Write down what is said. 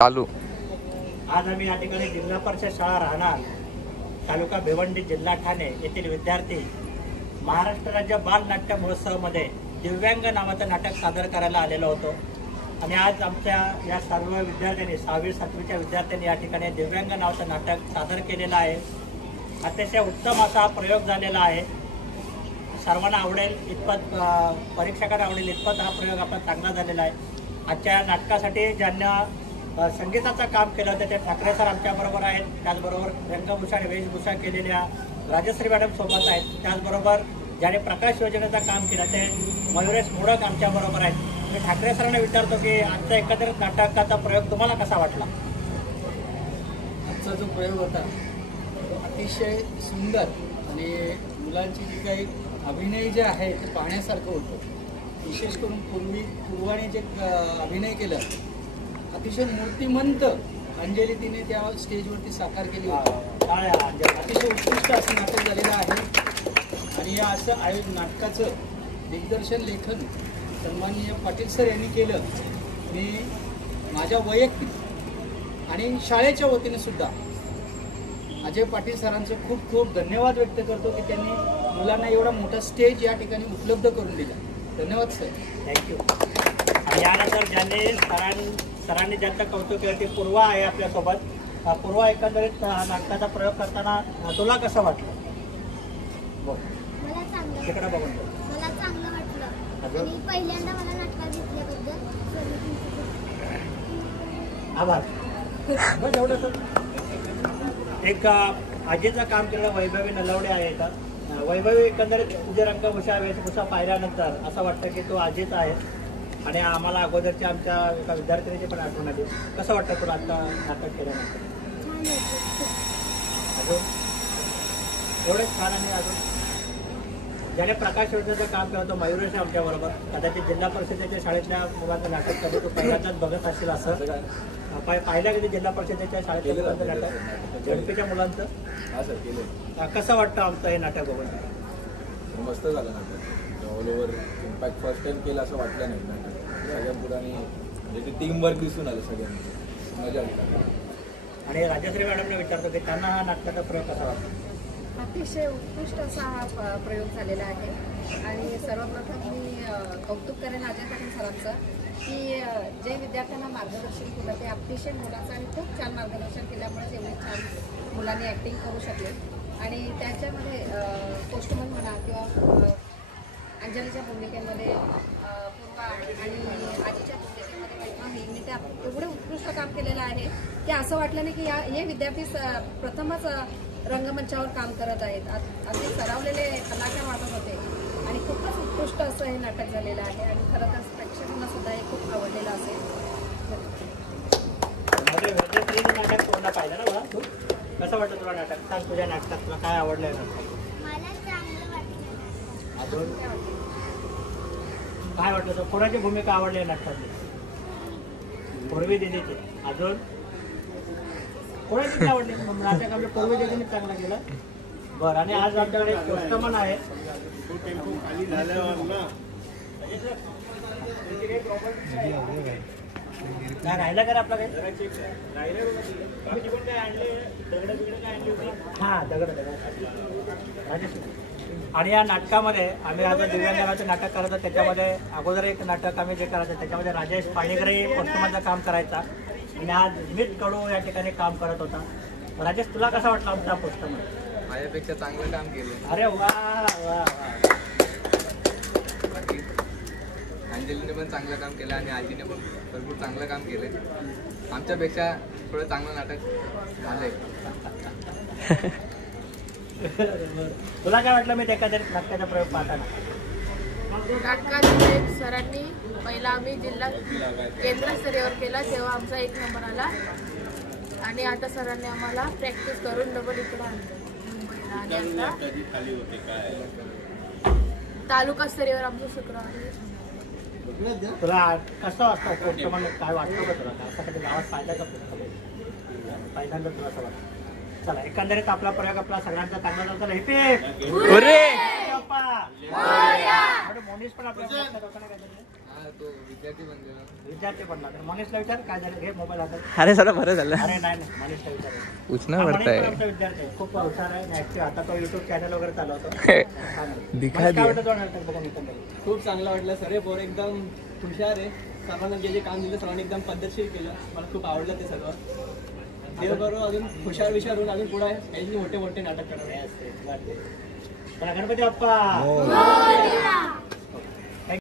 चालू आज आम्ही या ठिकाणी जिल्हा परिषद शाळा राहणार तालुका भिवंडी जिल्हा ठाणे येथील विद्यार्थी महाराष्ट्र राज्य बाल नाट्य महोत्सवामध्ये दिव्यांग नावाचं नाटक सादर करायला आलेलो होतो। आणि आज आमच्या या सर्व विद्यार्थ्यांनी 6वी 7वीच्या विद्यार्थ्यांनी या ठिकाणी दिव्यांग नावाचं नाटक सादर केलेलं आहे। अतिशय उत्तम असा प्रयोग झालेला आहे। सर्वांना आवडेल इतपत, परीक्षकांना आवडेल इतपत हा प्रयोग आपला चांगला झालेला आहे। आजच्या नाटकासाठी ज्यांना संगीताचं काम केलं होतं ते ठाकरे सर आमच्याबरोबर आहेत। त्याचबरोबर रंगभूषा आणि वेशभूषा केलेल्या राजश्री मॅडम सोबत आहेत। त्याचबरोबर ज्याने प्रकाश योजनेचं काम केलं ते मयुरेश मोडक आमच्याबरोबर आहेत। मी ठाकरे सरांना विचारतो की आजचा एकंदरीत नाटकाचा प्रयोग तुम्हाला कसा वाटला? आजचा जो प्रयोग होता अतिशय सुंदर आणि मुलांची जी काही अभिनय जे आहे ते पाहण्यासारखं होतं। विशेष करून पूर्वाने जे अभिनय केला अतिशय मूर्तिमंत अंजली तिने त्या स्टेजवरती साकार केली होती। अतिशय उत्कृष्ट असं नाटक झालेलं आहे। आणि या असं नाटकाचं दिग्दर्शन लेखन सन्माननीय पाटील सर यांनी केलं। मी माझ्या वैयक्तिक आणि शाळेच्या वतीने सुद्धा अजय पाटील सरांचं खूप खूप धन्यवाद व्यक्त करतो की त्यांनी मुलांना एवढा मोठा स्टेज या ठिकाणी उपलब्ध करून दिला। धन्यवाद सर, थँक्यू। आणि यानंतर ज्यांनी सरांनी ज्यांचं कौतुक केलं ते पूर्वा आहे आपल्यासोबत। पूर्वा, एकंदरीत नाटकाचा प्रयोग करताना तुला कसं वाटलं? मला चांगलं तिकडे बघून मला चांगलं वाटलं आणि पहिल्यांदा मला नाटकात घेतल्याबद्दल आभार। बस एवढं। एक आजीचं काम केलेलं वैभवी नलवडे आहे का? वैभवी, एकंदरीत तुझे रंगभूषा वेशभूषा पाहिल्यानंतर असं वाटतं की तू आजीच आहे आणि आम्हाला अगोदरच्या आमच्या एका विद्यार्थिनीची पण आठवण आली। कसं वाटतं तुला आता नाटक केल्यानंतर? अजून एवढंच छान। आणि अजून ज्याने प्रकाश योजनेचं काम केलं होतं मयुरेश आमच्याबरोबर, कदाचित जिल्हा परिषदेच्या शाळेतल्या मुलांचं नाटक कधी तू पहिल्यांदाच बघत असशील असं पाहिलं कधी जिल्हा परिषदेच्या शाळेतल्या मुलांचं नाटक, झडपीच्या मुलांचं? हां सर, केलं। कसं वाटतं आमचं हे नाटक बघून? मस्त झालं नाटक। All over impact first time केलं असं वाटलं नाही नाटक। सगळ्या मुलांनी म्हणजे ते टीमवर्क दिसून आलं सगळ्यांनी, मजा आली। आणि राजश्री मॅडमने विचारतो की त्यांना हा नाटकाचा प्रयोग कसा वाटतो? अतिशय उत्कृष्ट असा हा प्रयोग झालेला आहे। आणि सर्वप्रथम मी कौतुक करेन अजय पाटील सरांचं की जे विद्यार्थ्यांना मार्गदर्शन केलं ते अतिशय मुलाचं आणि खूप छान मार्गदर्शन केल्यामुळेच एवढे छान मुलांनी ॲक्टिंग करू शकले। आणि त्याच्यामध्ये पोस्टमन म्हणा किंवा अंजलीच्या भूमिकेमध्ये पूर्वा आणि आजीच्या भूमिकेमध्ये वैभवी ते एवढे उत्कृष्ट काम केलेलं आहे की असं वाटलं नाही की हे विद्यार्थी प्रथमच रंगमंचावर काम करत आहेत। अगदी सरावलेले कलाकार वाटत होते आणि खूपच उत्कृष्ट असं हे नाटक झालेलं आहे। आणि खरं तर प्रेक्षकांना सुद्धा हे खूप आवडलेलं असेल। नाटक पूर्ण पाहिलं ना बघा तू? कसं वाटतं तुला नाटक? सांग, तुझ्या नाटकात तुला काय आवडलंय? मला चांगलं वाटलं। अजून काय वाटलं? तर कोणाची भूमिका आवडली नाटकातली? पूर्वी दिदीची। अजून कोणाची आवडली? नाटक आमच्या पूर्वी दिदीने चांगलं केलं। बरं, आणि आज आमच्याकडे पोस्टमन आहे। काय राहिलं का आपला काही? हां, दगड। आणि या नाटकामध्ये आम्ही आता दिव्यांगाचं नाटक करायचं, त्याच्यामध्ये अगोदर एक नाटक आम्ही जे करायचं त्याच्यामध्ये राजेश पाणीकरे पोस्टमनचं काम करायचा आणि आज स्मित कडू या ठिकाणी काम करत होता। राजेश, तुला कसा वाटला आमचा पोस्टमन? माझ्यापेक्षा चांगलं काम केलं। अरे वा वा। बाकी अंजलीने पण चांगलं काम केलं आणि आजीने पण भरपूर चांगलं काम केलं। आमच्यापेक्षा थोडं चांगलं नाटक झालंय। तुला काय वाटलं मी एकंदरीत नाटकाचा प्रयोग पाहताना? नाटकामध्ये सरांनी पहिला आम्ही जिल्हा केंद्रस्तरीयवर केला तेव्हा आमचा 1 नंबर आला। आणि आता सरांनी आम्हाला प्रॅक्टिस करून डबल इकडे आणलं आणि आता तालुका स्तरीयवर आमचं शुक्रवार। तुला कसं असतं पोस्टमन? काय वाटतं का तुला? असं कधी गावात पाहिलं का पोस्टमन? पहिल्यांदा तुला असं वाटतं? चला, एकंदरीत आपला प्रयोग आपला सगळ्यांचा चांगला झाला। मोनीस पण आपल्या तो विद्यार्थी बनलेला. विद्यार्थी बनला तर मनीषला विचार काय झालं, घे मोबाईल हातात. अरे जरा बरं झालं. अरे नाही नाही, मनीषला विचार. पूछना हा, पड़ता मनीष पण है. आमचा विद्यार्थी आहे, खूप हुशार आहे आणि ऍक्टिव्ह. आता तो युट्यूब चॅनल वगैरे चालवतो. दिखा काय दिया. वाटतं तो नाटक बघून एकंदरीत? खूप चांगलं वाटलं. सर पोर एकदम हुशार आहे. सर्वांना जे जे काम दिलं सर्वांनी एकदम पद्धतशीर केलं. मला खूप आवडलं ते सगळं. देव करू अजून हुशार होऊन अजून पुढे काही मोठे मोठे नाटक करणार. पण गणपती बाप्पा